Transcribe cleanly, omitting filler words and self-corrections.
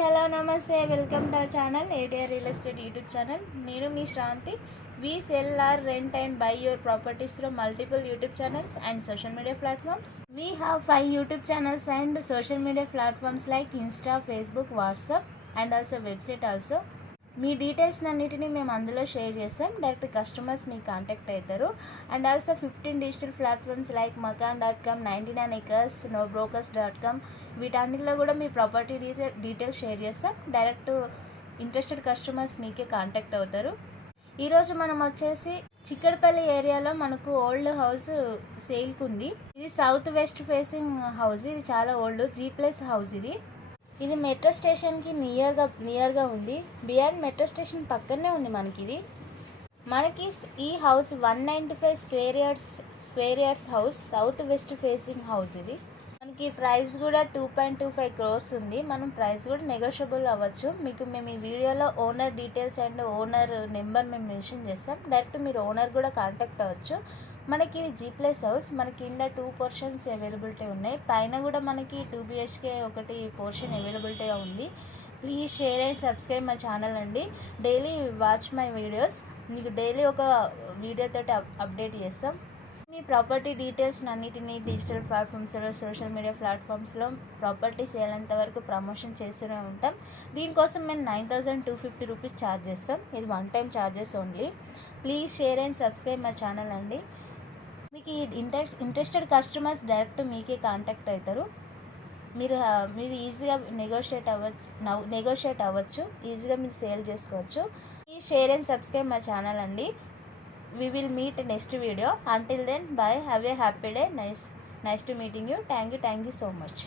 Hello నమస్తే, welcome to our channel ATR real estate YouTube channel. నేను మీ శ్రాంతి. We sell or rent and buy your properties through multiple YouTube channels and social media platforms. We have 5 YouTube channels and social media platforms like Insta, Facebook, WhatsApp and also website also. Me details అన్నిటిని మేము అందులో share చేస్తాం. Direct customers మీకు contact అవుతారు. And also 15 digital platforms like makaan.com, 99acres, nobrokers.com వీటన్నిటిలో కూడా మీ property details share చేస్తాం. Direct interested customers మీకే కాంటాక్ట్ అవుతారు. ఈరోజు మనం వచ్చేసి చిక్కడపల్లి ఏరియాలో మనకు ఓల్డ్ హౌస్ సేల్కి ఉంది. ఇది సౌత్ వెస్ట్ ఫేసింగ్ హౌస్. ఇది చాలా ఓల్డ్ G+ హౌస్. ఇది మెట్రో స్టేషన్కి నియర్గా ఉంది. బియాండ్ మెట్రో స్టేషన్ పక్కనే ఉంది మనకి ఈ house 195 square yards house, south west facing house. ఇది మనకి ప్రైస్ కూడా 2.25 crores ఉంది. మనం ప్రైస్ కూడా నెగోషియబుల్ అవ్వచ్చు. మీకు మేము ఈ వీడియోలో owner details and owner number మేము మెన్షన్ చేస్తాం. డైరెక్ట్ మీరు ఓనర్ కూడా కాంటాక్ట్ అవ్వచ్చు. మనకి ఇది G+ హౌస్. మనకి కింద 2 పోర్షన్స్ అవైలబిలిటీ ఉన్నాయి. పైన కూడా మనకి 2 BHK ఒకటి పోర్షన్ అవైలబిలిటీగా ఉంది. Please share and subscribe my channel అండి. Daily watch my videos. మీకు డైలీ ఒక వీడియోతో అప్డేట్ చేస్తాం. మీ ప్రాపర్టీ డీటెయిల్స్ అన్నిటినీ డిజిటల్ ప్లాట్ఫామ్స్లో, సోషల్ మీడియా ప్లాట్ఫామ్స్లో ప్రాపర్టీ సేల్ అంత వరకు ప్రమోషన్ చేస్తూనే ఉంటాం. దీనికోసం మేము 9,250 రూపీస్ ఛార్జ్ చేస్తాం. ఇది 1 time charges only. Please share and subscribe my channel అండి. మీకు ఈ ఇంట్రెస్టెడ్ కస్టమర్స్ డైరెక్ట్ మీకే కాంటాక్ట్ అవుతారు. మీరు ఈజీగా నెగోషియేట్ అవ్వచ్చు. ఈజీగా మీరు సేల్ చేసుకోవచ్చు. Please share and subscribe my channel అండి. We will meet next video. Until then, bye. Have a happy day. Nice to meeting you. Thank you so much.